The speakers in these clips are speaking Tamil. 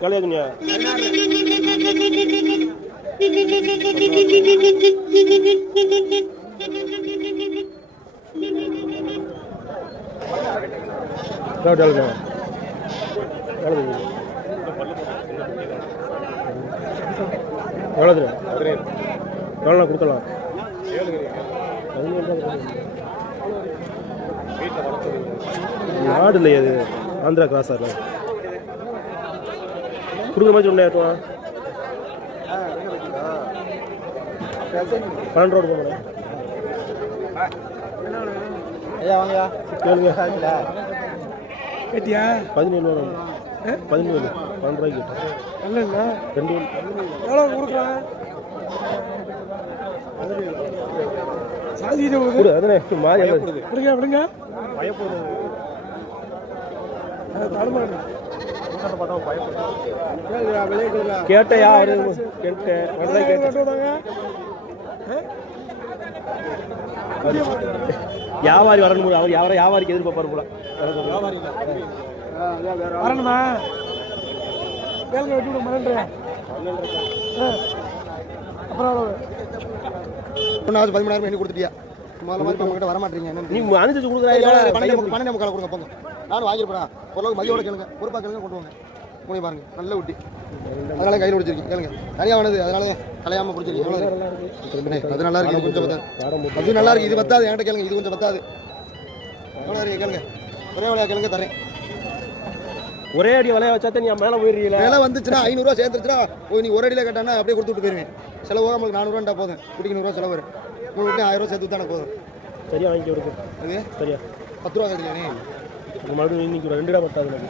கலையாக்குங்க எவ்வளோ எவ்வளோ எவ்வளோ கொடுக்கலாம்? நாடு இல்லையா அது ஆந்திரா கிராஸ் ஆறு கொடுக்குற மாதிரி சொன்னேன் பன்னெண்டு ரூபா கேளுங்க. கேட்டியா? பதினேழு ரூபா பதினேழு பன்னெண்டு ரூபாய்க்கு இல்லைங்க ரெண்டு எவ்வளோ கொடுக்குறேன் சாதிக்கிட்ட கொடு அதனே மாறி விடுங்க விடுங்க தடுமாறு கேட்டையா அவரு? கேட்டேன் வரல கேட்டேன் வியாபாரி வரணும் அவர் வியாபார வியாபாரிக்கு எதிர்பார்ப்பாரு போல வரணுமா? கேளுங்க வெட்டி விட மறந்துடுறேன் அப்புறம்? ஒன்றாவது பதிமூணாயிரம் எண்ணி கொடுத்துட்டியா? முதல்ல மாதிரி நம்ம கிட்ட வர மாட்டீங்க என்ன நீ அனுசரிச்சு கொடுக்குறாங்க பன்னெண்டு பன்னெண்டு முக்கால் கொடுங்க போங்க. நானும் வாங்கிருப்பேன் ஓரளவுக்கு மதியோட கேளுங்க. பொறுப்பா கேளுங்க கொண்டு வாங்க. மூணு பாருங்க. நல்ல ஊட்டி. அதனால கையில் பிடிச்சிருக்கீங்க. கேளுங்க. தனியாக வேணது அதனால கலையாம பிடிச்சிருக்கீங்க? அது நல்லா இருக்கு. இது கொஞ்சம் பத்தாது. அது நல்லா இருக்கு. இது பத்தாது. என்கிட்ட கேளுங்க. இது கொஞ்சம் பத்தாது. எவ்வளோ கேளுங்க. ஒரே வழியாக கேளுங்க. தரேன். ஒரே அடி வலைய வச்சா நீ மேல போயிடுறீங்களா? விலை வந்துச்சுன்னா ஐநூறுரூவா சேர்ந்துருச்சுன்னா நீ ஒரு அடியில் கேட்டானா அப்படியே கொடுத்து விட்டு போயிருவேன். செலவு நம்மளுக்கு நானூறுவா போதும். குட்டிக்கு நூறுரூவா செலவு வரும். விட்டு ஆயிரம் ரூபா சேர்த்து தானே போதும். சரியா வாங்கி கொடுக்கு. அது சரியா. பத்து ரூபா கேட்கலையானே இது மறுபடியும் இன்னைக்கு ரெண்டு இடம் பத்தாது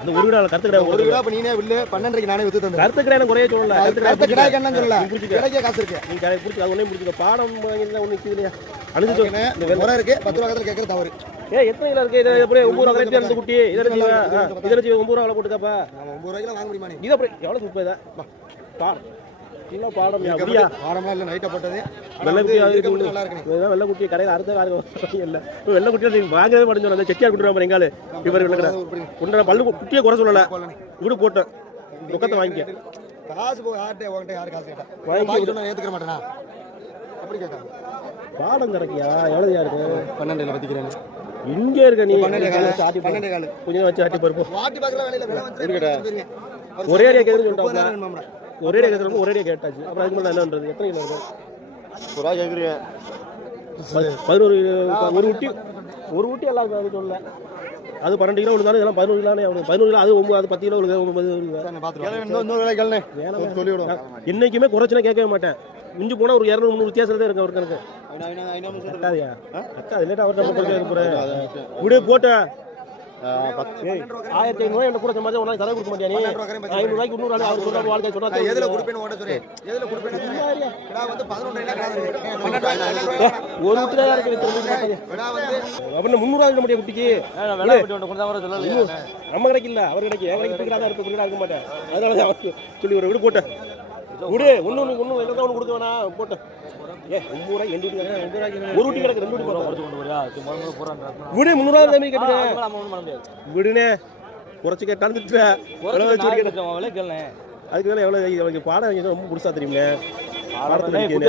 இந்த ஒரு இடம் கருத்து கிடையாது ஒரு விடா இப்போ நீனே வில்லு பன்னெண்டரைக்கு நானே வித்து தந்தேன். கருத்து கிடையாது குறைய சொல்லல. கருத்து கிடாய்க்கு என்னன்னு சொல்லல. புடிச்சுக்க. கிடைக்க காசு இருக்கு. நீ கடை பிடிச்சி அது ஒன்றே முடிச்சுக்க பாடம் வாங்கினா ஒன்று நிற்குது இல்லையா? அனுப்பிச்சு ஓகேண்ணே. முறை இருக்கு. பத்து ரூபா கத்தில் கேட்கறது தவறு. ஏ எத்தனை கிலோ இருக்கு? இது எப்படி ஒம்பது ரூபா கரெக்டாக இருந்த குட்டி? இதில் இதில் ஒம்பது ரூபா போட்டுக்காப்பா ஒன்பது ரூபாய்க்கு வாங்க முடியுமா நீ? இது அப்படி எவ்வளோ முப்பது? தான் பாடம் கிலோ பாடம் அப்படியா? வாரமா இல்லை நைட்டை போட்டது. ஆனா வெள்ளை வந்து குட்டி இருக்க மட்டும் நல்லா இருக்கு இதுதான் வெள்ளை குட்டி கடையில் அறுத்த காலம் இல்லை. வெள்ளை குட்டியில் நீ வாங்கவே மாட்டேன்னு சொன்ன செட்டியார் குட்டி எங்காலு இவர் உண்டை பல்லு குட்டியை குறை சொல்லலை. இப்படி போட்டேன் ரொக்கத்தை வாங்கிக்க. காசு போய் யார்கிட்ட யாரு காசு கேட்டா? மாட்டேனா? அப்படி பாடம் கிடைக்கியா எவ்வளோ பத்திக்கிறேன். இங்கே இருக்க நீ. காலு. வச்சு ஆட்டி ஒரே கேட்குறது சொல்லிட்டாங்க? சொல்லிட்டாங்க ஒரே கேட்குறவங்க ஒரே கேட்டாச்சு அப்புறம் அதுக்கு மேலே என்னன்றது எத்தனை கிலோ இருக்கு ஒரு ரூபா கேட்குறீங்க பதி- பதினோரு ஒரு ஊட்டி ஒரு ஊட்டி எல்லாம் அது சொல்லல அது பன்னெண்டு கிலோ விழுந்தாலும் இதெல்லாம் பதினோரு கிலோ அவனுக்கு பதினோரு கிலோ அது ஒன்பது அது பத்து கிலோ விழுது ஒன்பது என்னைக்குமே குறைச்சுனா கேட்கவே மாட்டேன் மிஞ்சி போனா ஒரு இரநூறு முந்நூறு வித்தியாசம் தான் இருக்கு அவருக்கு எனக்கு கட்டாது இல்லைட்டா அவர்கிட்ட நம்ம விடு போட்டேன் ஆயிரத்தி ஐநூறு என்ன கூட சம்பாதிச்சா ஒரு நாளைக்கு தலை கொடுக்க மாட்டியா நீ? ஐநூறு ரூபாய்க்கு இன்னொரு ஆள் அவர் சொல்றாரு வாழ்க்கை நான் எதுல சொன்னா கொடுப்பேன்னு ஓட்ட சொல்லு. எதுல. விடா வந்து. ஒரு விட்டு தான் இருக்கு இருக்க முடியும் குட்டிக்கு? நம்ம கிடைக்கு இல்ல அவர் கிடைக்கு. என் கிடைக்கு இருக்க மாட்டேன். அதனால சொல்லி ஒரு விடு போட்டேன். விடு ஒண்ணு ஒண்ணு ஒண்ணு என்ன ஒண்ணு கொடுக்க வேணாம் போட்டேன் ஏ ஒன்பது ரூபாய் ரெண்டு ஒரு கிடக்கு ரெண்டு ஊட்டி போடுறோம் விடு முந்நூறுவா இந்த மாதிரி கேட்டுக்க விடுனே குறைச்சு கேட்டாலும் திட்டுவேன் எவ்வளவு வச்சு கேட்டேன் அதுக்கு மேல எவ்வளவு அவனுக்கு பாடம் வாங்கி ரொம்ப புதுசா தெரியுமே பாடத்துல நிக்குதுன்னு.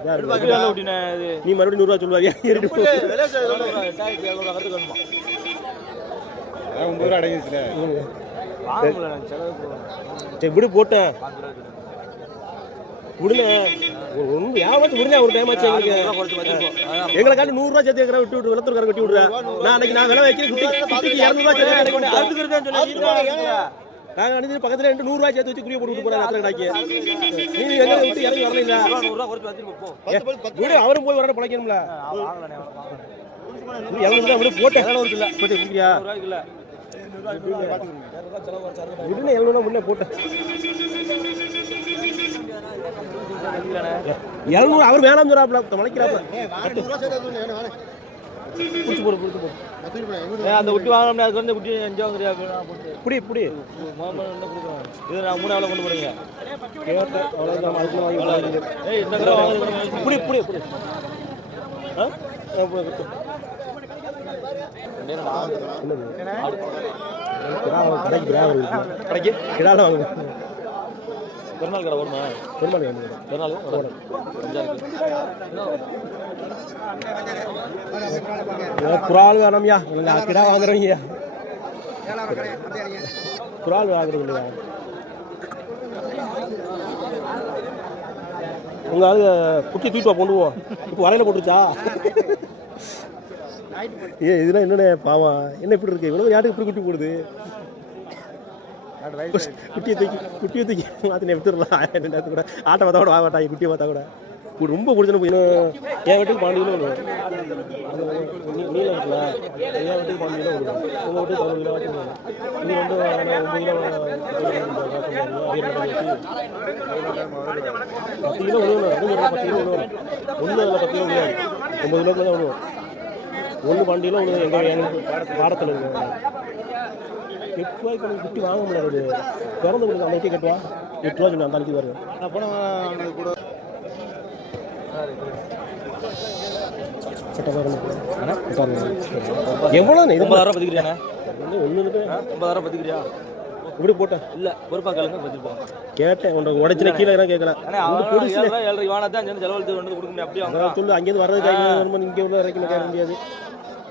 இதா இருக்கு. நீ மறுபடியும் நூறுவா சொல்லுவாரியா. ஒன்பது ரூபா அடங்கிடுச்சுல சரி விடு போட்டேன். விடுங்க ஒன்றும் ஏமாச்சு விடுங்க ஒரு டைம் ஆச்சு எங்களுக்கு. எங்களை காட்டி நூறுரூவா சேர்த்து கேட்குறேன் விட்டு விட்டு கட்டி விடுறேன். நான் அன்னைக்கு நான் விலை வைக்கிறேன் குட்டி குட்டிக்கு இரநூறுவா சேர்த்து நாங்கள் அனுப்பி பக்கத்துல ரெண்டு நூறுரூவா சேர்த்து வச்சு குறிய போட்டு விட்டு போறேன் அத்தனை கடாக்கி நீ எங்களை விட்டு இறங்கி வரல விடு அவரும் போய் வரணும் பழைக்கணும்ல. எவ்வளவு விடு போட்டேன். போட்டு குடிக்கிறியா? விடுன்னு எவ்வளோ முன்னே போட்டேன் எழுநூறு அவர் வேணாம் சொல்றாப்ல முளைக்கிறாப்ல புடிச்சு போடு புடிச்சு போடு. அந்த குட்டி வாங்கணும்னா அதுக்கு வந்து குட்டி அஞ்சு வாங்குறியா புடி புடி. இது நான் மூணு கொண்டு போறீங்க. புடி புடி புடி. ஆ? ஆ, புடி, கடைக்கு கிடா வருது கடைக்கு கிடாலாம் வாங்க பெருநாள் கடை வருமா பெருமாள் வந்து பெருநாள் வரும். குரால் வேணும்யா உங்களுக்கு கிடா வாங்குறவங்க குரால் வாங்குறது இல்லையா உங்க ஆளு குட்டி தூக்கிட்டு வா கொண்டு இப்போ வரையில் போட்டுருச்சா ஏ இதெல்லாம் என்னடே பாவம்? என்ன இப்படி இருக்கு? இவ்வளவு யாருக்கு இப்படி குட்டி போடுது? குட்டியை தூக்கி குட்டியை தூக்கி மாத்தினே விட்டுடலாம் ரெண்டாயிரத்து கூட? ஆட்டை பார்த்தா கூட வாங்க குட்டியை பார்த்தா கூட. ரொம்ப பிடிச்சனு போய் என் வீட்டுக்கு பாண்டி கிலோ வரும் நீளம் இருக்குல்ல என் வீட்டுக்கு பாண்டி கிலோ வரும் உங்கள் வீட்டுக்கு பதினஞ்சு கிலோ வரும் இது வந்து வேணா கிலோ பத்து கிலோ விழுவணும் பத்து கிலோ விழுவணும் ஒன்று அதில் பத்து கிலோ விழுவாது ஒன்பது கிலோக்குள்ள தான் விழுவும் ஒன்று பாண்டியில் ஒன்று எங்கள் எங்கள் பாடத்தில் இருக்கு. எட்டு ரூபாய்க்கு எனக்கு குட்டி வாங்க முடியாது. பிறந்து கொடுங்க அந்த குட்டி கட்டுவா எட்டு ரூபா சொன்ன அந்த வருது அப்போ கூட எவ்வளோ இது? ஒன்பதாயிரம் பத்திக்கிறியாண்ணே? ஒன்று ஒன்பதாயிரம் பத்திக்கிறியா? இப்படி போட்டேன் இல்ல பொறுப்பா பத்திருப்போம். கேட்டேன் உனக்கு உடச்சின கீழே எல்லாம் கேட்கல ஏழரை தான் செலவழித்து கொண்டு கொடுக்க முடியும் அப்படியே வாங்குறான். சொல்லு அங்கேருந்து வர்றதுக்கு ஐநூறு இங்கே உள்ள கேட்க முடியாது.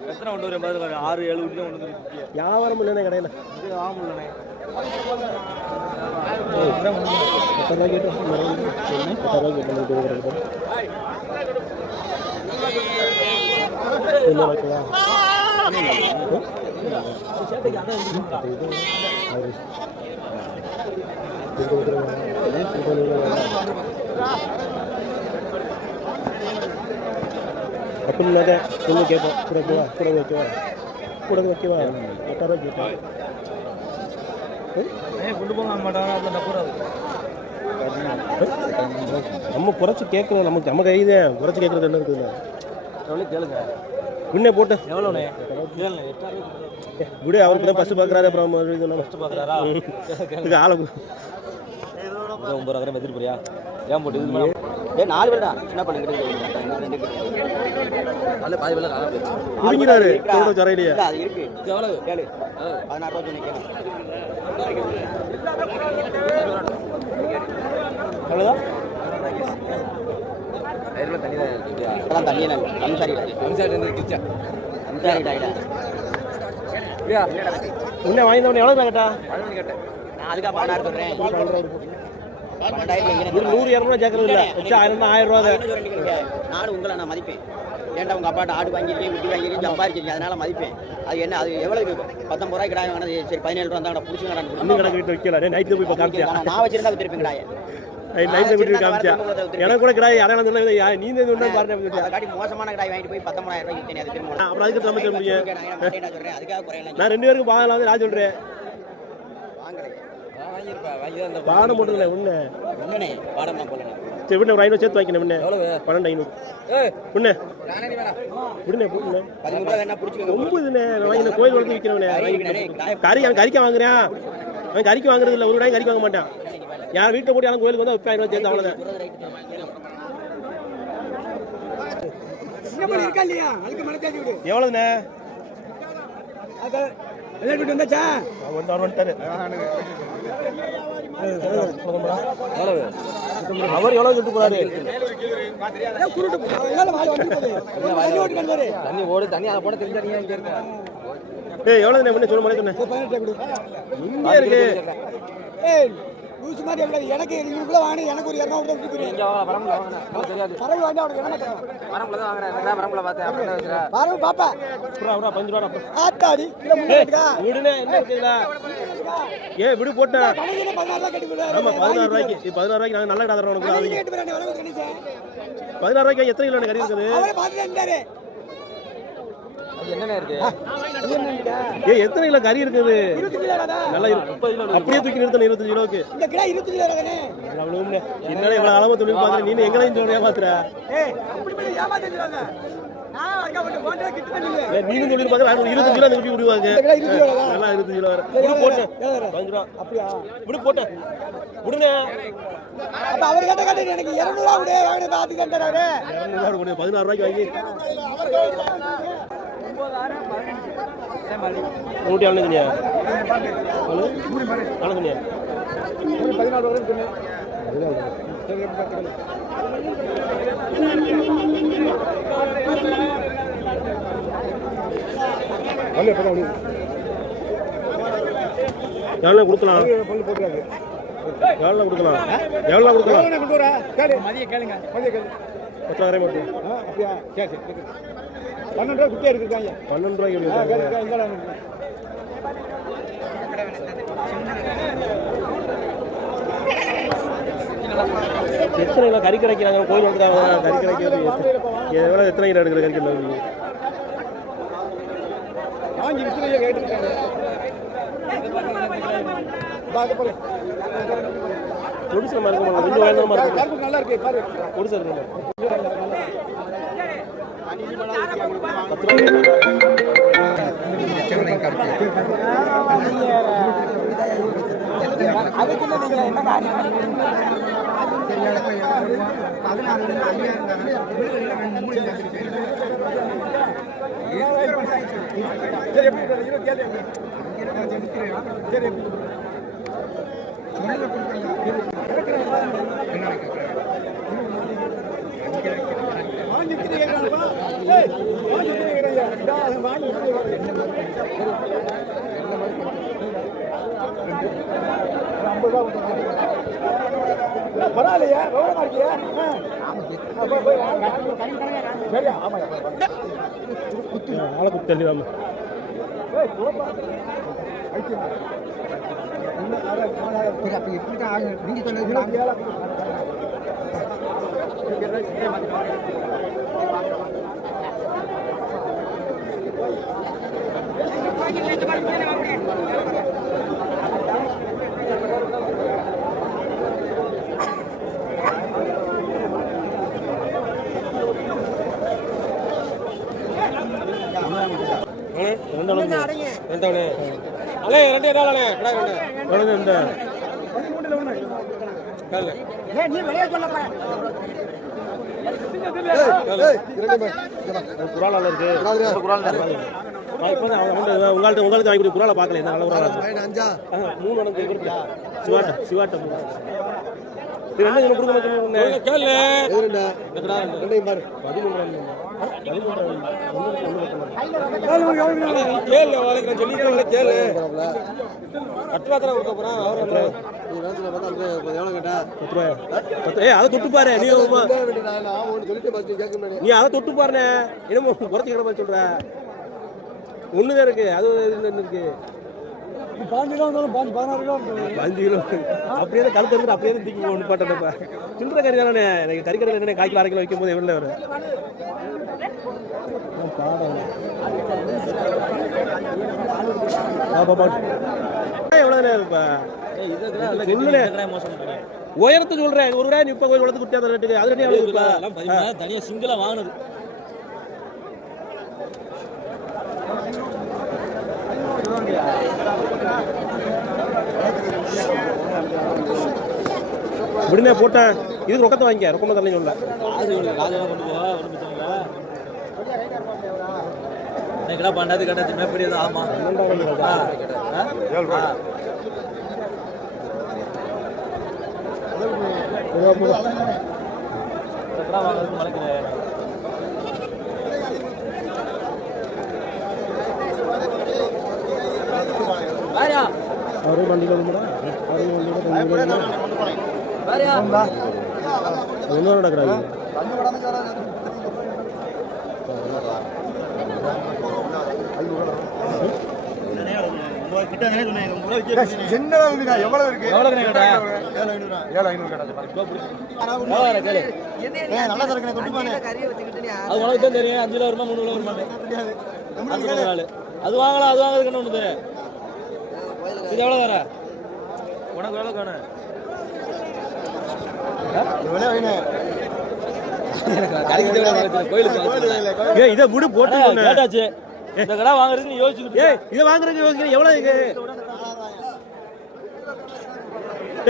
எத்தனை கொண்டு வரேன் பாரு ஆறு ஏழு வீட்டு கொண்டு வந்து. வியாபாரம் இல்லைண்ணே கடையில். கேட்டு பத்தாயிரம் ரூபாய் கேட்டு என்ன வைக்கலாம் அப்படின்னாக்க கொஞ்சம் கேட்போம் கூட வைக்கவா கூட வைக்கவா கூட வைக்கவா எட்டாயிரம் கேட்பேன் ஏன் கொண்டு நம்ம குறைச்சி கேட்கணும் நமக்கு நம்ம கைதான் குறைச்சி கேட்கறது என்ன இருக்குதுல்ல எவ்வளோ கேளுங்க முன்னே போட்டு எவ்வளோண்ணே விடு அவருக்கு தான் ஃபஸ்ட்டு பார்க்குறாரு அப்புறம் ஃபஸ்ட்டு பார்க்குறாரா ஆளை ஒன்பது ரூபா எதிர்ப்பு போறியா ஏன் போட்டு இது மேடம் ஏ நாலு பேர்டா. என்ன பண்ணுங்க அதில் பாதி பேர் காணாம போயிடுச்சு குடிக்கிறாரு கூட தரையிலையே அது இருக்கு. எவ்வளவு? கேளு. பதினாறு ரூபா சொன்னேன் கேளு. அவ்வளோதான் தண்ணி தான் தண்ணியே இல்லை கம்சாரி இருந்து கிச்சா கம்சாரி டாயிடா முன்னே வாங்கினவனே எவ்வளோ கேட்டா? அதுக்காக பன்னெண்டாயிரம் இங்கே ஒரு நூறு இரநூறுவா கேட்கறது இல்லை. வச்சு ஆயிரம் ஆயிரம் ரூபா நானும் உங்களை நான் மதிப்பேன். ஏன்டா உங்க அப்பாட்ட ஆடு வாங்கிருக்கேன் குட்டி வாங்கிருக்கேன் சம்பாதிச்சிருக்கேன் அதனால மதிப்பேன். அது என்ன அது எவ்வளவு பத்தொம்பது ரூபாய்க்கு கிடாய் வாங்கினது சரி பதினேழு ரூபா தான் பிடிச்சி இன்னும் கணக்கு வீட்டில் வைக்கல நைட்டு போய் காமிச்சியா? நான் வச்சிருந்தா வித்திருப்பேன் கிடாய வீட்டுக்கு காமிச்சியா? எனக்கு கூட கிடையாது அடையாளம் நீ பாருங்க காட்டி மோசமான கிடாய் வாங்கிட்டு போய் அது திரும்ப அப்புறம் அதுக்கு நம்ம நான் ரெண்டு பேருக்கும் பாகலாம் நான் சொல்கிறேன் வாங்குறேன் வாங்கியிருப்பா வாங்கி தான் இந்த பாடம் என்னண்ணே பாடமா போல சரி விண்ணே ஒரு ஐநூறு சேர்த்து வைக்கணும் பன்னெண்டு ஐநூறு. ஏய் முன்னே நானே நீ வேணாம். விடுனே போட்டுனே. பதிமூணு ரூபா வேணா பிடிச்சிக்கோங்க. ரொம்ப இதுண்ணே வாங்கி கோயில் வளர்த்து விற்கிறவனே. கறி அவன் கறிக்க வாங்குறான். அவன் கறிக்கு வாங்குறது இல்லை ஒரு நாய் கறிக்கு வாங்க மாட்டான். யார் வீட்டில் போட்டு யாரும் கோயிலுக்கு வந்து வைப்பேன் ஐநூறு சேர்த்து அவ்வளோதான் எவ்வளோண்ணே அவன் வந்து வந்துட்டாரு. எவ்வளவு அவர் எவ்வளோ சொல்லிட்டு போறாரு தண்ணி ஓடு தண்ணி அதை போட தெரிஞ்சா நீ இங்கே இருக்க? ஏய் எவ்வளோ முன்னே சொல்ல சொன்னேன் இங்கே இருக்கு. எனக்கு இதுக்குள்ள வாங்க எனக்கு ஒரு இரநூறு இங்கே வாங்க நமக்கு தெரியாது. பறவை வாங்கி அவனுக்கு என்ன தான் வாங்குறேன். பார்த்தேன்? அப்படியே பாப்பா பஞ்சு ரூபா ஆத்தாடி கிலோ முன்னாடி விடுனே என்ன இருக்குதுல ஏ விடு ரூபாய் கட்டி போடுறாரு. ஆமா பதினாறு ரூபாய்க்கு. இது பதினாறு ரூபாய்க்கு நாங்கள் நல்ல கடை தரோம். பதினாறு ரூபாய்க்கு எத்தனை கிலோ கறி இருக்குது? அவரே இருந்தாரு. அது என்னென்ன இருக்கு? ஏ எத்தனை கிலோ கறி இருக்குது? நல்லா இருக்கு அப்படியே தூக்கி நிறுத்தணும் இருபத்தஞ்சு இந்த கிலோ இருபத்தஞ்சு கிலோ தானே? அவ்வளவு என்னடா இவ்வளவு அளவு துணி பாக்குற? நீ எங்களையும் சொல்ல ஏமாத்துற? நீனும் சொல்லி பாக்குற? இருபத்தஞ்சு கிலோ விடுவாங்க. நல்லா இருபத்தஞ்சு கிலோ போட்டேன். அப்படியா? விடு போட்டேன். விடுனே அப்ப அவர் கேட்ட கேட்டு எனக்கு பதினாறு ரூபாய்க்கு வாங்கி. நூற்றி அவ்வளோ சொன்னியா அவ்வளோ அவ்வளோ சொன்னியா எவ்வளோ கொடுக்கலாம்? எவ்வளோ கொடுக்கலாம்? எவ்வளோ கொடுக்கலாம்? மதிய கேளுங்க. பத்தாயிரம் மட்டும். அப்படியா? சரி சரி. பன்னெண்டு ரூபா குட்டியா இருக்குங்க பன்னெண்டு ரூபாய்க்கு எத்தனை கிலோ கறி கிடைக்கிறாங்க? கோயில் வந்துட்டாங்க கறி கிடைக்கிறது. எவ்வளோ எத்தனை கிலோ எடுக்கிற கறி கிலோ வாங்கி விற்கிறீங்க கேட்டுருக்காங்க பொடிசு மாதிரி இருக்கும்? ரெண்டு வயது மாதிரி இருக்கும் நல்லா இருக்கு பாரு. பொடிசு இருக்கும் சரி எப்படி இருபது கேள்வி பரவாயில்லையா விவரமா இருக்கியா சரியா ஐக்கியம். இன்னும் அரை- நாலாயிரம். இருபத்தி ஏழா? ரெண்டு ரெண்டு ரெண்டு ஏய், குரால் இருக்கு குரால் உங்கள்ட்ட உங்களுக்கு வாங்கி குராலை பார்க்கல நல்ல குரால் அஞ்சா? மூணு உனக்கு இருக்கு? சிவாட்ட சிவாட்ட மூணு நீ அதை தொட்டு பாரு ஒரு- என்னமோ குறைச்சிக்கிற மாதிரி சொல்ற. ஒண்ணுதான் இருக்கு. அது ஒரு இது இருக்கு? பாஞ்சு கிலோ இருந்தாலும் பாஞ்சு பதினாறு கிலோ. அஞ்சு கிலோ அப்படியே தான் கழுத்து இருந்து அப்படியே தான் தூக்கி ஒன்று பாட்டப்ப சில்லற கறி தானே எனக்கு கறி கடையில் என்ன காய்க்கு அரை கிலோ வைக்கும் போது எவ்வளோ வரும் எவ்வளோ சொல்லுனே. உயரத்தை சொல்றேன். ஒரு ரூபாய் முப்பது கோயில் வளர்த்து குட்டியா ரேட்டுக்கு அது ரெண்டு எவ்வளவு இருப்பா. தனியாக சிங்கிளாக வாங்கினது. விடுனே போட்டேன் இதுக்கு ரொக்கத்தை வாங்கிக்க ரொக்கமா தரலன்னு சொல்ல. இன்னைக்கெல்லாம் பண்ணாது கேட்டா மேப்படி ஆமா. ஆ, ஆ. ஆ. இதெல்லாம் வாங்குறதுக்கு மலைக்கிறேன் வேறையா அவரே வண்டியில் வேறையா என்ன நடக்கிறாங்க என்ன இருக்குடா எவ்வளவு இருக்கு? ஏழு ஐநூறு நல்லா இருக்குண்ணே தொட்டுப்பானே அது உனக்கு தான் தெரியும். அஞ்சு கிலோ வருமா மூணு கிலோ வருமா அது ஒரு ஆளு அது வாங்கலாம் அது வாங்குறதுக்கு என்ன ஒண்ணுது இது எவ்வளோ வேற உனக்கு எவ்வளோ ஏய் இதை விடு போட்டு. கேட்டாச்சு. இந்த கடை வாங்குறதுக்கு நீ யோசிச்சுக்கிட்டு ஏய் இதை வாங்குறதுக்கு யோசிக்கிறேன். எவ்வளோ இருக்கு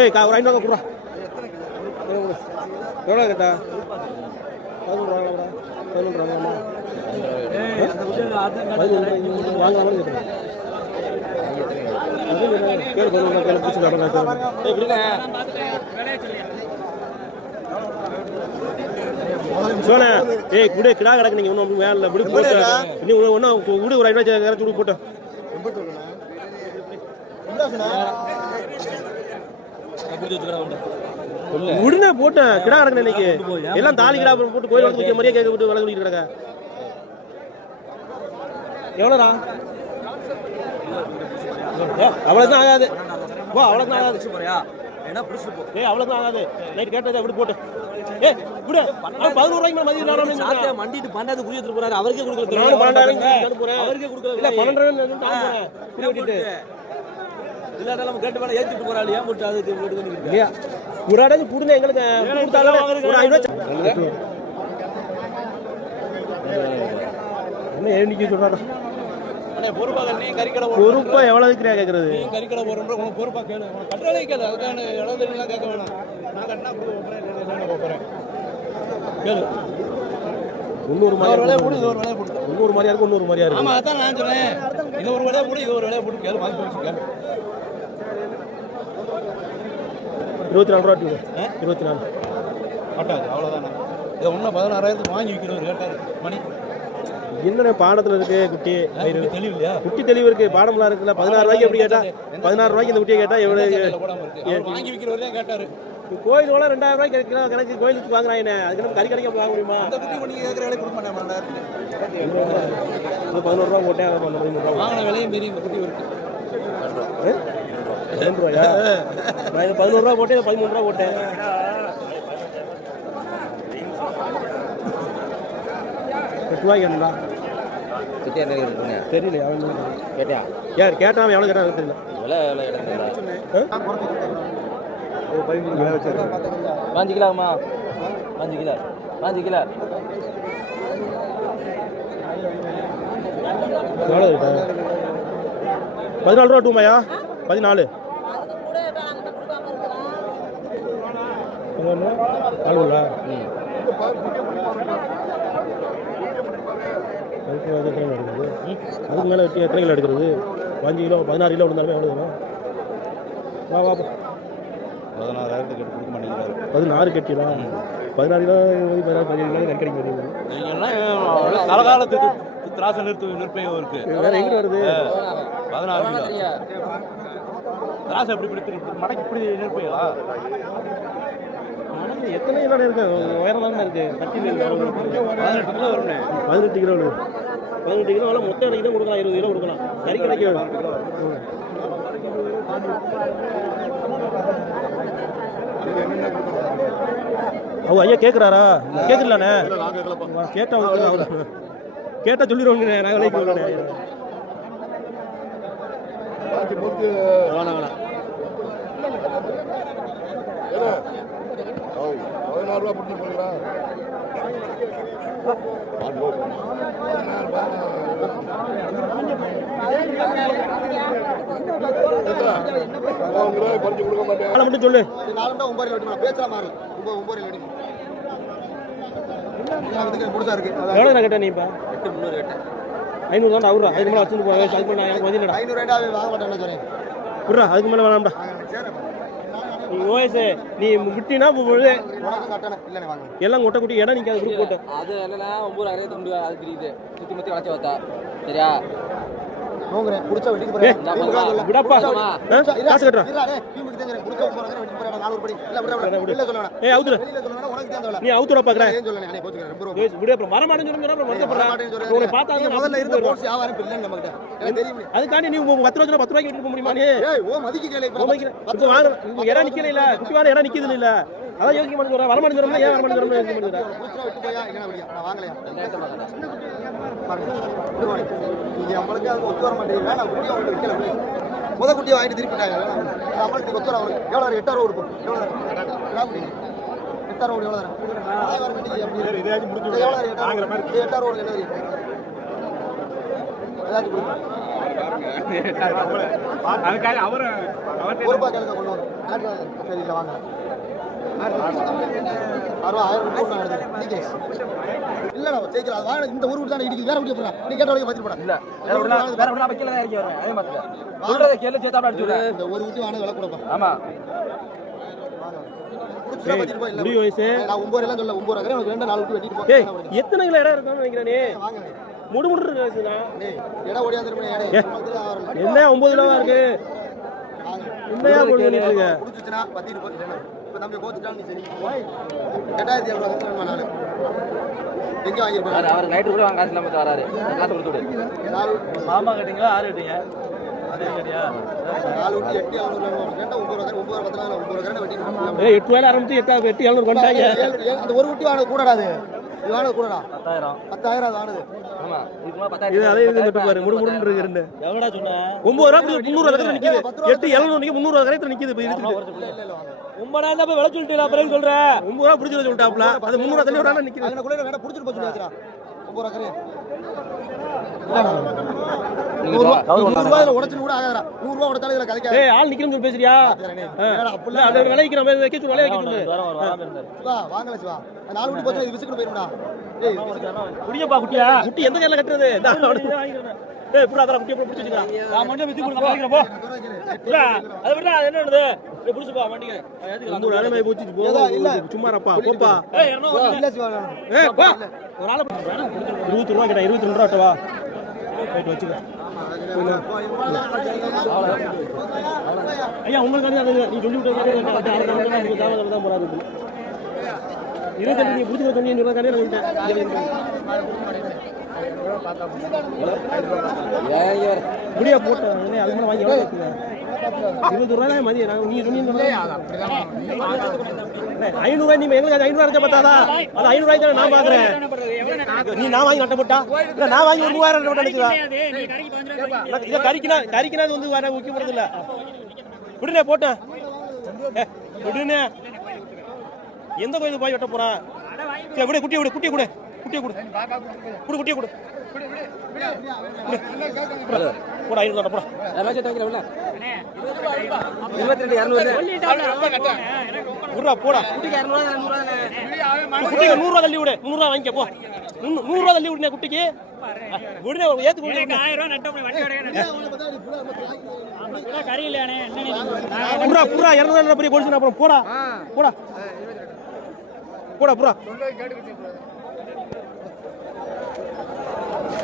ஏய் கா ஒரு ஐநூறு கொடுறா. எவ்வளோ கேட்டா பதினொன்று கேட்குறேன் பிடிச்சி நடந்தா சோனே ஏய் குடு கிடா கிடக்கு நீங்க ஒன்றும் வேலை விடு போட்டு நீ ஒன்றும் விடு ஒரு ஐநூறு கரைச்சி விடு போட்டு. விடுனே போட்டேன் கிடா கிடக்கு இன்னைக்கு. எல்லாம் தாலி கிடா போட்டு கோயில் வந்து வைக்க மாதிரியே கேட்க விட்டு விளக்கு விட்டு கிடக்க. எவ்வளோடா? அவ்வளோதான் ஆகாது. போ அவ்வளோதான் ஆகாது. என்ன புடிச்சு போ. ஏய் அவ்வளோதான் ஆகாது. நைட் கேட்டதை விடு போட்டு. ஏய் விடு. அவன் பதினோரு ரூபாய்க்கு மேல மதியம் இல்லாம சாத்தியா மண்டிட்டு பண்டாது குடி எடுத்துட்டு போறாரு. அவருக்கே கொடுக்கல நானும் பன்னெண்டாயிரம் அவருக்கே கொடுக்கல இல்ல பன்னெண்டு இல்லாட்ட நம்ம கேட்டு வேலை ஏத்திட்டு போறாரு. ஏன் போட்டு அதுக்கு போட்டு வந்து இல்லையா? ஒரு அடைஞ்சு கொடுங்க எங்களுக்கு. கொடுத்தாலும் என்ன ஏனிக்கு சொல்றாரு? பொறுப்பா எவ்வளவு இருக்கிறியா கேக்குறது? கறிக்கடை போறோம் உனக்கு பொறுப்பா கேளு. கட்டுறதே கேளு. அதுக்கான இடம் தெரியும்லாம் கேட்க வேணாம். நான் கட்டினா போறேன் கேளு. முந்நூறு ஒரு மாதிரி வேலையை போடு இது ஒரு வேலையை போடு முந்நூறு மாதிரியா இருக்கும் முந்நூறு மாதிரியா ஆமா அதான் நான் சொன்னேன். இது ஒரு வேலையை போடு இது ஒரு வேலையை போட்டு கேளு. வாங்கி போச்சு கேளு. இருபத்தி நாலு ரூபா இருபத்தி நாலு. மாட்டாது அவ்வளோதானே இதை ஒன்றும் பதினாறாயிரத்துக்கு வாங்கி விற்கிறவர் கேட்டார். மணி. என்னடா பாடத்துல இருக்கு குட்டி. தெளிவு இல்லையா குட்டி தெளிவு இருக்கு. பாடம்லாம் இருக்குல்ல? பதினாறு ரூபாய்க்கு எப்படி கேட்டா? பதினாறு ரூபாய்க்கு இந்த குட்டியை கேட்டா எவ்வளவு கோயில் வேலை ரெண்டாயிரம் ரூபாய்க்கு கிடைக்கிற கணக்கு கோயிலுக்கு வாங்குறாங்க அதுக்கு நம்ம கறி கடைக்கு வாங்க முடியுமா? பதினோரு ரூபா போட்டேன் வாங்கின விலையும் மீறி குட்டி இருக்கு. பதினொன்று ரூபாயா? நான் பதினோரு ரூபா போட்டேன் பதிமூணு ரூபா போட்டேன். எட்டு ரூபாய்க்கு என்னடா தெரியல அவன் கேட்டியா யார் அவன் எவ்வளோ கேட்டான் தெரியல. விலை வேலை வச்சிருக்கேன் பாஞ்சு கிலோமா பாஞ்சு கிலோ. பாஞ்சு கிலோ. எவ்வளோ பதினாலு ரூபா டூமாயா பதினாலு. நாலுங்களா அதுக்கு மேலே எத்தனை கிலோ எடுக்கிறது? அதுக்கு மேலே வெட்டி எத்தனை கிலோ எடுக்கிறது? அஞ்சு கிலோ பதினாறு கிலோ இருந்தாலுமே எவ்வளோ வரும்? வா வா போ. பதினாறாயிரத்துக்கு எடுத்து கொடுக்க மாட்டேங்கிறாரு. பதினாறு கட்டிலா பதினாறு கிலோ பதினாறு பதினேழு கிலோ கிடைக்க மாட்டேங்குது தலகாலத்துக்கு திராச நிறுத்து நிற்பையும் இருக்கு வேற எங்க வருது? பதினாறு கிலோ. திராசை எப்படி திருப்பி மடக்கி இப்படி நிற்பீங்களா? எத்தனை கிலோ இருக்கு. உயரம் தானே இருக்கு. பதினெட்டு கிலோ பதினெட்டு கிலோ இருக்கு. பதினெட்டு கிலோ எல்லாம் மொத்தம் எனக்கு தான் கொடுக்கலாம் இருபது கிலோ கொடுக்கலாம். கறி கிடைக்க அவங்க ஐயா கேட்குறாரா கேட்கலாண்ணே கேட்டா அவங்க அவரு. கேட்டா சொல்லிடுவாங்க நான் விலைக்கு வேணாம் வேணாம். பதினாறு ரூபா போட்டு போகிறா பறிச்சு கொடுக்க மாட்டேன் வேலை மட்டும் சொல்லு. ஒன்பது பேச்சலாம் மாறல ஒன்பது ஒன்பது வெட்டி. புதுசா இருக்கு. எவ்வளோ நான் கேட்டேன் நீப்பா ஐநூறு தான் அவரு அதுக்கு மேலே வச்சுட்டு போவேன் அதுக்கு மேலே நான் எனக்கு பதிலடா ஐநூறு வாங்க விட்றா அதுக்கு மேலே வேணாம்டா. நீ ஓஎஸ் நீ விட்டினா பொழுது கட்டணம் எல்லாம் கொட்டை குட்டி இடம் நீங்க அது குரூப் போட்டு. அது என்னன்னா ஒன்பது அரையத்து உண்டு அது தெரியுது சுத்தி முத்தி வளர்ச்சி பார்த்தா. சரியா? நோங்குறேன். புடிச்ச வெட்டிட்டு போறேன். இல்ல. விடப்பா. காசு கட்டுறா. இல்ல. புடிச்ச போறேன் வெட்டிட்டு போறேன் படி. இல்ல விட விட ஏய் வெளியில உனக்கு நீ பாக்குறேன் ஏன் சொல்லணும் அண்ணே போச்சுக்கிறேன் ரொம்ப ரூபா விடு அப்புறம் வரமாட்டேன்னு சொல்லுங்க அப்புறம் வர மாட்டேன்னு உன்னை. பார்த்தா முதல்ல இருந்த போட்ஸ் நம்மகிட்ட. எனக்கு தெரியும். அதுக்காண்டி நீ உங்க பத்து ரூபா பத்து ரூபாய்க்கு விட்டு போக முடியுமா நீ? ஏய், ஓ மதிக்கு கேளு இப்ப. வாங்க இப்ப இடம் நிக்கல இல்ல இடம் நிக்குது இல்ல. அதான் யோசிக்க மாட்டேங்கிறேன் வரமாட்டேன்னு சொல்றேன் ஏன் யோசிக்க வர அவங்கள்ட்ட விக்கல, விடு. முத குட்டியை வாங்கிட்டு திருப்பிட்டாங்க வேணாம். நம்மளுக்கு ஒத்து வர அவங்களுக்கு. எவ்வளவு இருக்கு? எட்டாயிரம் ரூபா கொடுப்போம். எவ்வளவு இருக்கு? கிடா குட்டி. எட்டாயிரம் எவ்வளவு இருக்கு? எட்டாயிரம் கொடுங்க. அதுக்காக அவரை ஒரு கேளுங்க கொண்டு வாங்க. சரி, இல்ல வாங்க. இல்லடா ஜெயிக்கல அது வாங்க இந்த வீட்டு தான் இடிக்குது வேற வீட்டு போறா நீ கேட்ட வரைக்கும் பத்தி போடா இல்ல வேற ஒண்ணா வேற ஒண்ணா வைக்கல தான் இறக்கி வருவேன் அதே மாதிரி சொல்றத கேளு சேர்த்தாப்ல அடிச்சு விடு இந்த ஒரு வீட்டு வாங்க விலை கொடுப்பா ஆமா எத்தனை கிலோ இடம் இருக்குன்னு நினைக்கிறேனே வாங்க முடு முடு இருக்கு? என்ன ஒன்பது கிலோவா இருக்கு என்னையா கொண்டு வந்துட்டு இருக்க இப்போ தம்பி கோச்சுட்டாலும் நீ சரி. எட்டாயிரத்தி எழுநூறு வாங்க நாலு எங்கே வாங்கியிருப்பேன் அவர் நைட்டு கூட வாங்க காசு இல்லாம வராரு காசு கொடுத்து விடு. நாலு மாமா கேட்டீங்களா? ஆறு கேட்டீங்க. எட்டு வேலை ஆரம்பிச்சு எட்டா எட்டு எழுநூறு கொண்டாங்க. அந்த ஒரு கூடடா அது இது வாங்கினது கூடடா? பத்தாயிரம். பத்தாயிரம் அது ஆமா இதுக்கு இது அதே இது தொட்டு பாரு முடு முடுன்னு இருக்கு ரெண்டு எவ்வளோடா சொன்னேன் ஒன்பது ரூபா முந்நூறு கரைத்துல நிக்குது எட்டு எழுநூறு நிக்கு முந்நூறு கரைத்துல நிக்குது இப்போ இருக்குது ரொம்ப நேரம் தான் போய் விலை சொல்லிட்டு அப்புறம் சொல்றேன் ஒன்பது ரூபா பிடிச்சது சொல்லிட்டாப்ல அது முந்நூறு தள்ளி விடாம கூட வேணா பிடிச்சிட்டு போச்சு ஒன்பது ரூபா உடச்சு கூட ஆகாதா நூறுரூவா உடச்சாலும் இதில் கதைக்காது. ஏய் ஆள் நிக்கணும் சொல்லி பேசுறியா? இல்ல, அந்த விலைக்கு நம்ம வைக்க சொல்லு விலைய வைக்க சொல்லு. சிவா வாங்கல சிவா. அந்த நாலு விட்டு போச்சு இது விசுக்கு போயிரும்டா. ஏய் இது விசுக்கு. குடியப்பா குட்டியா? குட்டி எந்த கையில கட்டுறது. ஏய் புறா அதெல்லாம் குட்டியை போய் பிடிச்சிக்கா நான் மட்டும் வித்து கொடுக்க வாங்கிக்கிறேன் போ. புறா, அதை விட்டா அது என்ன பண்ணுது ஏய், புடிச்சு போ வண்டிக்கு. அது ஏத்துக்கலாம். மூணு வேலை போச்சு. போ. சும்மா போப்பா. ஏய். இல்ல சிவா ஏய் போ. ஒரு ஆளை இருபத்தி ரூபா கேட்டா இருபத்தி ரெண்டு ரூபா வா. போயிட்டு வச்சுக்க ஐயா உங்களுக்கு அது நீ சொல்லி விட்டு தான் போறாரு. இருபத்தஞ்சு நீ புடிச்சு சொன்னீங்க சொல்ல கடையில் ஏன் முடியா போட்டேன். அது மேலே வாங்கி இருபது ரூபாய் தான் மதியம். நீ சொன்னீங்க ஐநூறுவா நீ எங்களுக்கு ஐநூறுவா இருக்க பார்த்தாதா அது ஐநூறுவாய்க்கு தானே நான் பார்க்குறேன் நீ நான் வாங்கி நட்ட போட்டா? இல்லை நான் வாங்கி ஒரு மூவாயிரம் நட்ட நினைச்சுதா இதை கறிக்கினா கறிக்கினா அது வந்து வர முக்கிய போகிறது இல்லை. விடுனே போட்டேன் விடுனே எந்த கோயிலுக்கு போய் வெட்ட போறான் விடு குட்டியை விடு குட்டியை கொடு. குட்டியை கொடு. குடு குட்டியை கொடு. போடா ஐநூறு தானே போடா யாராச்சும் சேர்த்து வைக்கிறேன் உள்ள. இருபத்தி ரெண்டு இரநூறு விட்றா போடா குட்டிக்கு நூறுரூவா தள்ளி விடு நூறுரூவா வாங்கிக்க போ நூறுரூவா தள்ளி விடுனே குட்டிக்கு விடுனே ஏத்து புறா புறா இரநூறு பெரிய கொலுசு அப்புறம் போடா போடா போடா புறா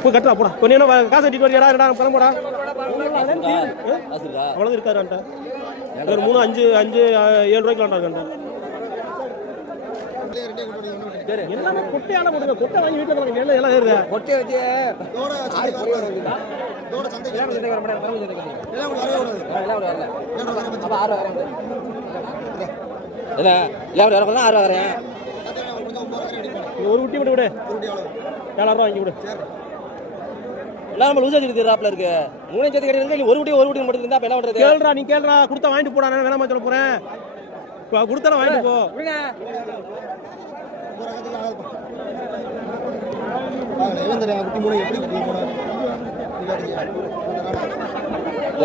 போய் கட்டுறா போடா. கொஞ்சம் என்ன காசு கட்டிட்டு வரியாடா ரெடா கிளம்போடா இருக்கா அவ்வளவு இருக்காருன்ட்ட ஒரு மூணு அஞ்சு அஞ்சு ஏழு ரூபாய்க்கு விளாண்டாருக்கா எல்லாமே கொட்டையான போடுங்க கொட்டை வாங்கி வீட்டில் போடுங்க என்ன? எல்லாம் ஏறுங்க கொட்டையை வச்சு எல்லாம். எல்லாம் எல்லாம் எல்லாம் ரூபாய் ஒரு குட்டி மட்டும் விடு? ஏழாயிரம் ரூபா வாங்கி விடு எல்லாம் நம்ம லூசா சேர்த்து தராப்ல இருக்கு. மூணு சேர்த்து கிடையாது ஒரு குட்டி ஒரு குட்டி மட்டும் இருந்தா என்ன பண்றது? கேளுடா நீ கேளுடா. கொடுத்தா வாங்கிட்டு போடா. நான் வேணாமா சொல்ல போறேன். இப்போ கொடுத்தா வாங்கிட்டு போ.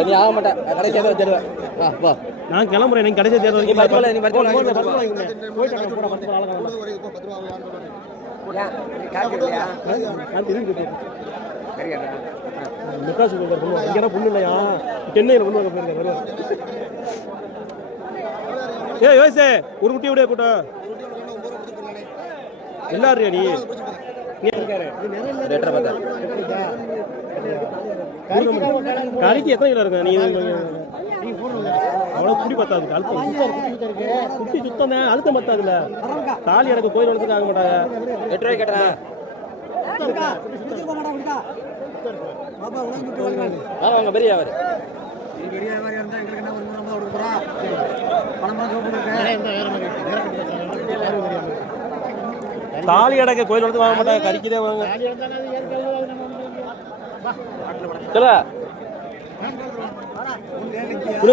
நீ ஆக மாட்டேன். கடைசி சேர்த்து வச்சிருவேன் வா வா. நான் கிளம்புறேன். நீ கடைசி தேர்தல் நீ பத்து ரூபாய், நீ பத்து ரூபாய் போயிட்டு வாங்கி பத்து ரூபாய் வாங்கிக்கோங்க. போயிட்டு வாங்க, போடா, பத்து ரூபாய் ஆளுங்க போயிருக்காரு பொண்ணு. இங்க பொண்ணு இல்லையா? சென்னையில் பொண்ணு வாங்க போயிருக்காரு வருவார். ஏய் யோசே ஒரு குட்டி விட போட்டா. எல்லாரும் நீ? கறிக்கு எத்தனை கிலோ இருக்கு? நீ அவ்வளோ குடி பத்தாது அழுத்தம் குட்டி சுத்தம் தான் அழுத்தம் பத்தாதுல தாலி எனக்கு கோயில் வளர்த்துக்கு ஆக மாட்டாங்க. எட்டு ரூபாய் வாங்க பெரிய அவர். தாலி அடக்க கோயில் வந்து வாங்க மாட்டாங்க கறிக்குதே வாங்க. சொல்ல.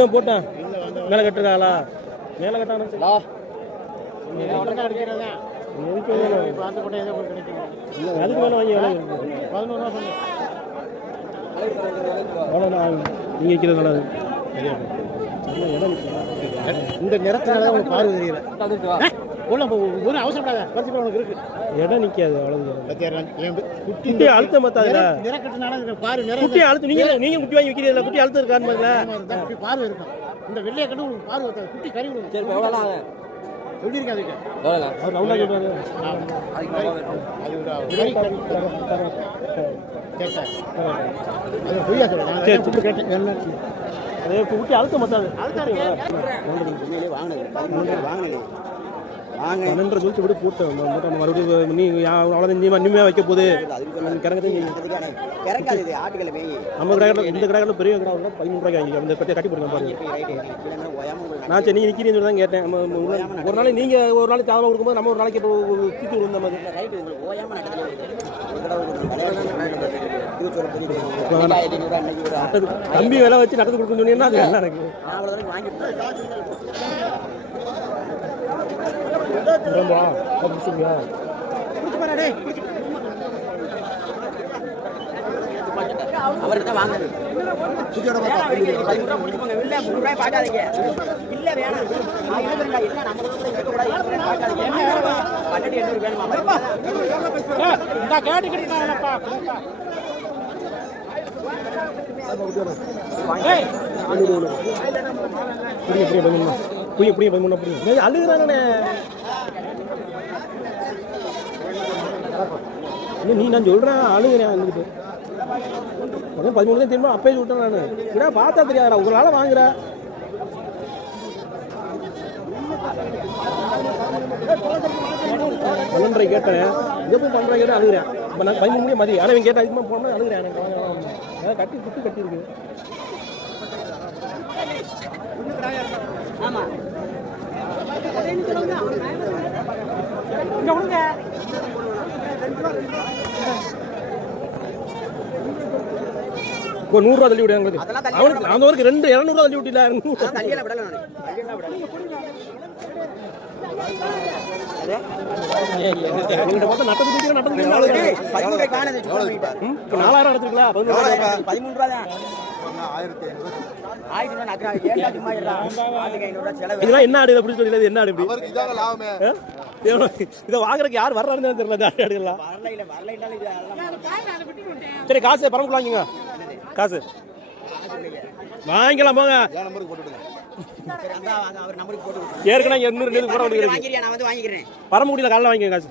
போட்டேன். மேலே கட்டுருக்காங்களா மேலே கட்டான எதுக்கு வேணும்? அதுக்கு மேலே வாங்கி எவ்வளோ அவ்வளோதான் நீங்க வைக்கிறது நல்லது. சரியா. இந்த நிறத்தினால உங்களுக்கு பார்வை தெரியல. வந்துட்டு வா உள்ள ஒன்றும் அவசரப்படாத. பரிசு உனக்கு இருக்கு. இடம் நிக்காது அவ்வளவு பத்தியாரா, என் பி- குட்டி குட்டி அழுத்த மாத்தாதுல நிற- நிறக்கட்டுனால இதுல பாரு நிறம் குட்டி அழுத்து நீங்க நீங்க குட்டி வாங்கி வைக்கிறீங்களா? குட்டி அழுத்த இருக்கான்னு குட்டி பார்வை இருக்கும். இந்த வெள்ளைய கண்டு உங்களுக்கு பார்வை. குட்டி கறி சரி எவ்வளோ ஆகும் எப்படி இருக்கு அதுக்கு? அது கூப்பிட்டு அழுத்த மாத்தாது வாங்கினது வாங்கினது வாங்க பன்னெண்டரை சொல்லிட்டு விட்டு போட்டேன் மூட்டை மறுபடியும் நீ அவ்வளோ நீ இனிமே வைக்க போகுது. கறக்கிறது நீ கிறக்காது இது ஆட்டுகளை மேய். நம்ம கிராக்கில் இந்த கிராக்கில் பெரிய கிரா இருந்தால் பதிமூணு ரூபாய்க்கு வாங்கி அந்த கட்டி கட்டி போடுங்க பாருங்க. நான் சரி நீங்கள் நிற்கிறீங்கன்னு சொல்லி தான் கேட்டேன் ஒரு நாள் நீங்கள் ஒரு நாளைக்கு சாதம் கொடுக்கும்போது நம்ம ஒரு நாளைக்கு இப்போ தூக்கி விழுந்த மாதிரி. ரைட்டு உங்களுக்கு ஓயாம நடக்குது. ஒரு தடவை ஒரு தலைவலி இது சொல்ல தெரியுது ஆயிரத்தி ஐநூறுரூவா இன்னைக்கு ஒரு அது கம்பி விலை வச்சு நகர்த்து கொடுக்கணும்னு சொன்னீங்கன்னா அது நல்லா இருக்கு நான் அவ்வளோ தடவை வாங்கி ரொம்ப பிடிச்சிருக்கியா அவர்கிட்ட தான் வாங்கினது வேணாம் வைக்க, பதிமூணு ரூபா முடிச்சு போங்க. இல்ல, மூணு ரூபாய் பார்க்காதீங்க. இல்ல, வேணாம். பன்னெண்டு, எண்ணூறு வேணுமா? இந்த கேட்டுக்கிட்டு புரிய புரிய பதிமூணு புரிய புரிய பதிமூணு நீ நான் சொல்கிறேன் அழுகுறேன் வந்துட்டு உடனே பதிமூணு தான் திரும்ப அப்பயே சொல்லிட்டேன் நான். ஏன்னா பார்த்தா தெரியாதா உங்களால் வாங்குற. பன்னெண்டரை கேட்டேன். எப்போ பன்னெண்டரை கேட்டேன்? அழுகுறேன். இப்போ நான் பதிமூணு மதி ஆனால் இவன் கேட்டேன் அதிகமாக போனால் அழுகுறேன் எனக்கு வாங்க, வாங்க, வாங்க. அதாவது கட்டி குத்து இப்போ நூறுரூவா தள்ளி விடு எங்களுக்கு. அதெல்லாம் தள்ளி அவனுக்கு அந்த ஊருக்கு ரெண்டு இரநூறுவா தள்ளி விட்டில நாலாயிரம் எடுத்துருக்கலாம் பதினோரு பதிமூணு ரூபா என்ன ஆடு இது என்ன ஆடு இதை- வாங்குறதுக்கு யார் வர்றாருன்னு தெரியல அதெல்லாம் சரி காசு பரம வாங்கிங்க காசு. வாங்கிக்கலாம் போங்க. ஏற்கனவே இது போட வந்து வாங்கிக்கிறேன். பரமக்குடியில் காலைல வாங்கிக்கங்க காசு.